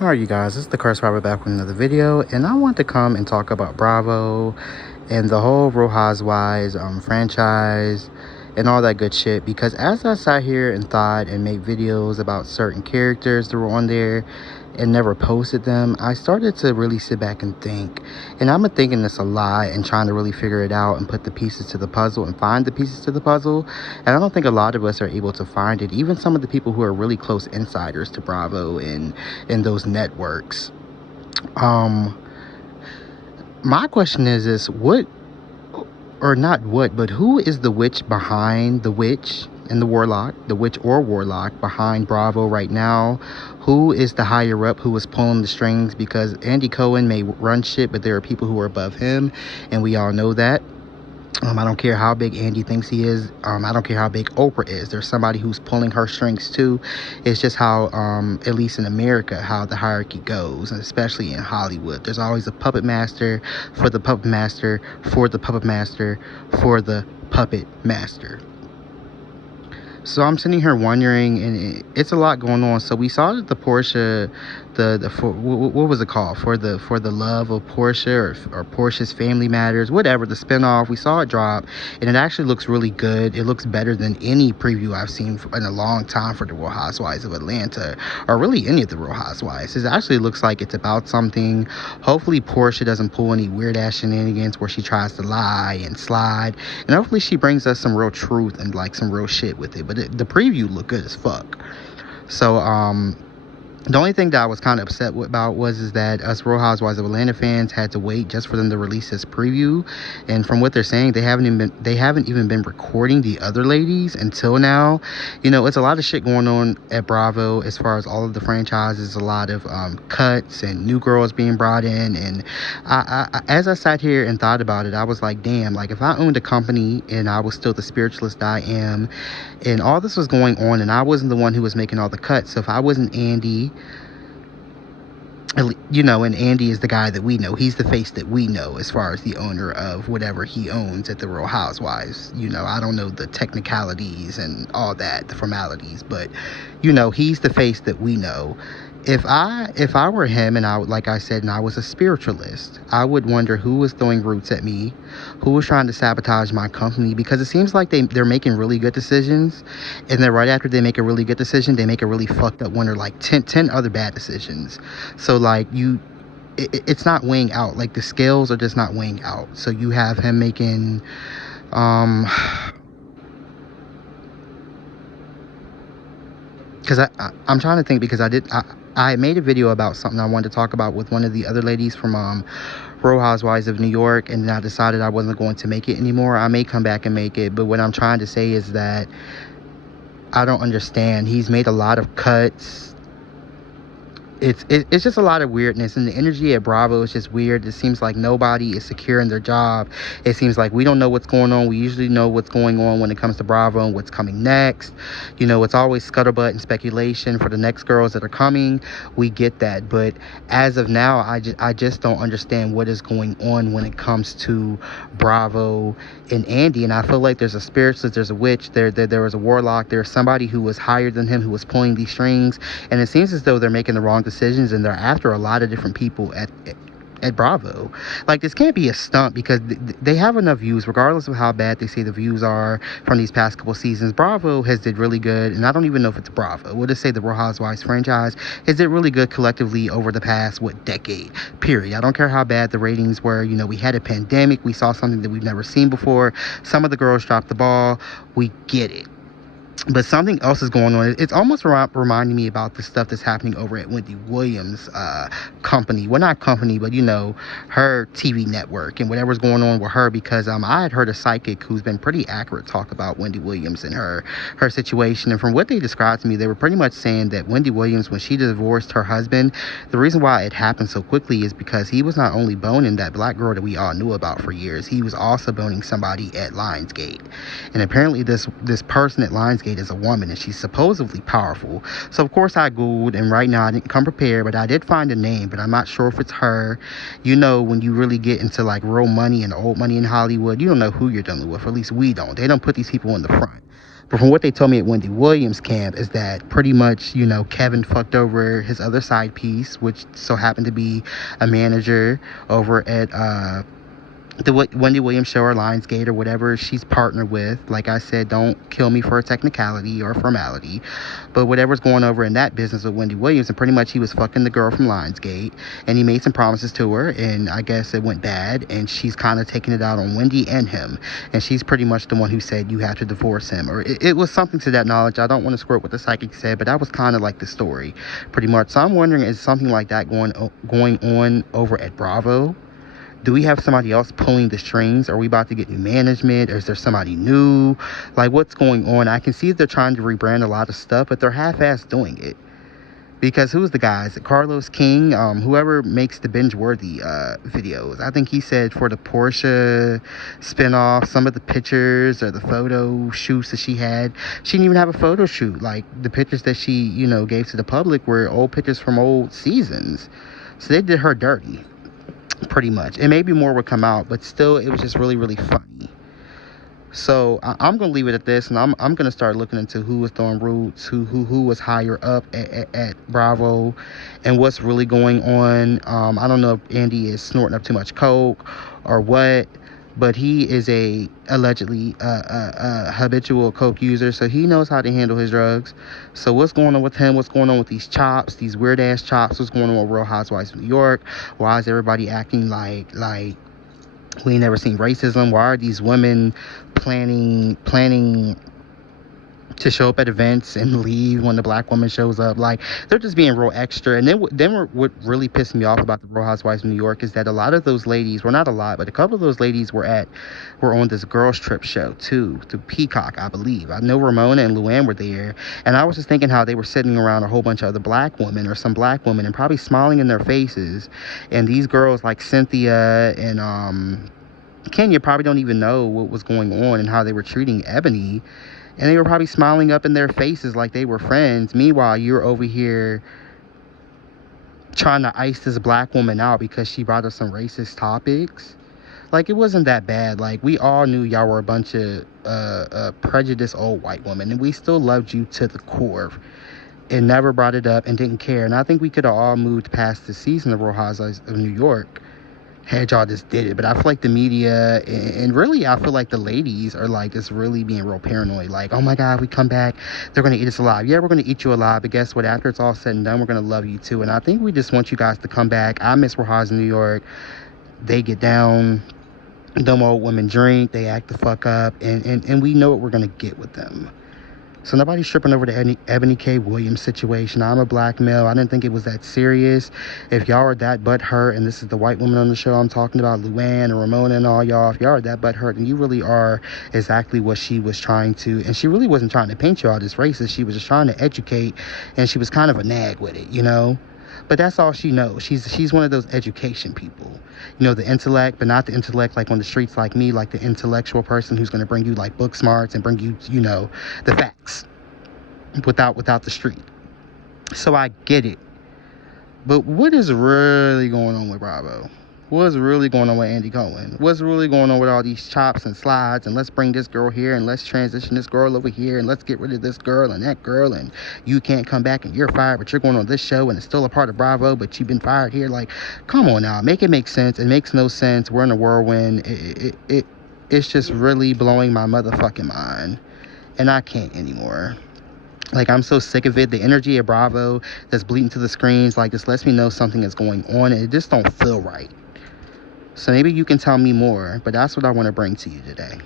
Alright, you guys, this is the Curse Robber back with another video, and I want to come and talk about Bravo and the whole Real Housewives franchise and all that good shit, because as I sat here and thought and made videos about certain characters that were on there and never posted them, I started to really sit back and think. And I've been thinking this a lot and trying to really figure it out and put the pieces to the puzzle and find the pieces to the puzzle. And I don't think a lot of us are able to find it. Even some of the people who are really close insiders to Bravo and those networks. My question is what, or not what, but who is the witch behind the witch and the warlock, the witch or warlock behind Bravo right now? Who is the higher up who is pulling the strings? Because Andy Cohen may run shit, but there are people who are above him, and we all know that. I don't care how big Andy thinks he is. I don't care how big Oprah is. There's somebody who's pulling her strings too. It's just how, at least in America, how the hierarchy goes, and especially in Hollywood. There's always a puppet master for the puppet master for the puppet master for the puppet master. So I'm sitting here wondering, and it's a lot going on. So we saw that the Portia, what was it called? For the love of Portia, or Portia's Family Matters, whatever, the spinoff. We saw it drop, and it actually looks really good. It looks better than any preview I've seen in a long time for the Real Housewives of Atlanta, or really any of the Real Housewives. It actually looks like it's about something. Hopefully Portia doesn't pull any weird ass shenanigans where she tries to lie and slide, and hopefully she brings us some real truth and like some real shit with it. But the preview looked good as fuck. So the only thing that I was kind of upset about was that us Real Housewives of Atlanta fans had to wait just for them to release this preview. And from what they're saying, they haven't even been recording the other ladies until now. You know, it's a lot of shit going on at Bravo as far as all of the franchises. A lot of cuts and new girls being brought in. And as I sat here and thought about it, I was like, damn, like if I owned a company and I was still the spiritualist I am, and all this was going on and I wasn't the one who was making all the cuts. So if I wasn't Andy, you know, and Andy is the guy that we know. He's the face that we know as far as the owner of whatever he owns at the Real Housewives. You know, I don't know the technicalities and all that, the formalities, but, you know, he's the face that we know. If I were him, and like I said, and I was a spiritualist, I would wonder who was throwing roots at me, who was trying to sabotage my company, because it seems like they're making really good decisions, and then right after they make a really good decision, they make a really fucked up one, or like 10 other bad decisions. So like it's not weighing out. Like the scales are just not weighing out. So you have him making because I'm trying to think, because I made a video about something I wanted to talk about with one of the other ladies from Real Housewives of New York, and then I decided I wasn't going to make it anymore. I may come back and make it, but what I'm trying to say is that I don't understand. He's made a lot of cuts. It's just a lot of weirdness, and the energy at Bravo is just weird. It seems like nobody is secure in their job. It seems like we don't know what's going on. We usually know what's going on when it comes to Bravo and what's coming next. You know, it's always scuttlebutt and speculation for the next girls that are coming. We get that, but as of now, I just don't understand what is going on when it comes to Bravo and Andy. And I feel like there's a spiritualist, there's a witch, there was a warlock, there's somebody who was higher than him who was pulling these strings, and it seems as though they're making the wrong decisions, and they're after a lot of different people at Bravo. Like, this can't be a stunt, because they have enough views, regardless of how bad they say the views are from these past couple seasons. Bravo has did really good, and I don't even know if it's Bravo. We'll just say the Real Housewives franchise has did really good collectively over the past, decade, period. I don't care how bad the ratings were. You know, we had a pandemic. We saw something that we've never seen before. Some of the girls dropped the ball. We get it. But something else is going on. It's almost reminding me about the stuff that's happening over at Wendy Williams' company. Well, not company, but, you know, her TV network and whatever's going on with her. Because I had heard a psychic who's been pretty accurate talk about Wendy Williams and her situation. And from what they described to me, they were pretty much saying that Wendy Williams, when she divorced her husband, the reason why it happened so quickly is because he was not only boning that black girl that we all knew about for years, he was also boning somebody at Lionsgate. And apparently this person at Lionsgate is a woman, and she's supposedly powerful. So of course I googled, and right now I didn't come prepared, but I did find a name, but I'm not sure if it's her. You know, when you really get into like real money and old money in Hollywood, you don't know who you're dealing with, or at least we don't. They don't put these people in the front. But from what they told me at Wendy Williams camp is that pretty much, you know, Kevin fucked over his other side piece, which so happened to be a manager over at the Wendy Williams show or Lionsgate or whatever she's partnered with. Like I said, don't kill me for a technicality or formality, but whatever's going over in that business with Wendy Williams, and pretty much he was fucking the girl from Lionsgate, and he made some promises to her, and I guess it went bad, and she's kind of taking it out on Wendy and him, and she's pretty much the one who said you have to divorce him, or it was something to that knowledge. I don't want to squirt what the psychic said, but that was kind of like the story, pretty much. So I'm wondering, is something like that going on over at Bravo? Do we have somebody else pulling the strings? Are we about to get new management? Or is there somebody new? Like, what's going on? I can see they're trying to rebrand a lot of stuff, but they're half-assed doing it. Because who's the guy? Is it Carlos King? Whoever makes the binge-worthy videos. I think he said for the Porsche spinoff, some of the pictures or the photo shoots that she had, she didn't even have a photo shoot. Like, the pictures that she, you know, gave to the public were old pictures from old seasons. So they did her dirty, pretty much. And maybe more would come out, but still, it was just really, really funny. So I'm gonna leave it at this, and I'm gonna start looking into who was throwing roots, who was higher up at Bravo, and what's really going on. I don't know if Andy is snorting up too much coke or what, but he is allegedly a habitual coke user, so he knows how to handle his drugs. So what's going on with him? What's going on with these chops, these weird ass chops? What's going on with Real Housewives of New York? Why is everybody acting like we ain't never seen racism? Why are these women planning to show up at events and leave when the black woman shows up? Like, they're just being real extra. And then what really pissed me off about the Real Housewives of New York is that a lot of those ladies, well, not a lot, but a couple of those ladies were on this girls trip show too, through Peacock, I believe. I know Ramona and Luann were there, and I was just thinking how they were sitting around a whole bunch of other black women, or some black women, and probably smiling in their faces, and these girls like Cynthia and Kenya probably don't even know what was going on and how they were treating Ebony. And they were probably smiling up in their faces like they were friends. Meanwhile, you're over here trying to ice this black woman out because she brought up some racist topics. Like, it wasn't that bad. Like, we all knew y'all were a bunch of prejudiced old white women, and we still loved you to the core and never brought it up and didn't care. And I think we could have all moved past the season of Real Housewives of New York had y'all just did it. But I feel like the media, and really I feel like the ladies are like just really being real paranoid. Like, oh my God, if we come back, they're going to eat us alive. Yeah, we're going to eat you alive, but guess what? After it's all said and done, we're going to love you too. And I think we just want you guys to come back. I miss Real Housewives in New York. They get down, them old women drink, they act the fuck up, and we know what we're going to get with them. So nobody's tripping over the Ebony K. Williams situation. I'm a black male. I didn't think it was that serious. If y'all are that butthurt, and this is the white woman on the show I'm talking about, Luann and Ramona and all y'all, if y'all are that butthurt, and you really are exactly what she was trying to, and she really wasn't trying to paint you all as racist. She was just trying to educate, and she was kind of a nag with it, you know? But that's all she knows. She's one of those education people. You know, the intellect, but not the intellect like on the streets like me, like the intellectual person who's going to bring you like book smarts and bring you, you know, the facts without the street. So I get it. But what is really going on with Bravo? What's really going on with Andy Cohen? What's really going on with all these chops and slides, and let's bring this girl here, and let's transition this girl over here, and let's get rid of this girl and that girl, and you can't come back and you're fired, but you're going on this show and it's still a part of Bravo, but you've been fired here? Like, come on now, make it make sense. It makes no sense. We're in a whirlwind. It's just really blowing my motherfucking mind, and I can't anymore. Like, I'm so sick of it. The energy of Bravo that's bleeding to the screens, like, this lets me know something is going on, and it just don't feel right. So maybe you can tell me more, but that's what I want to bring to you today.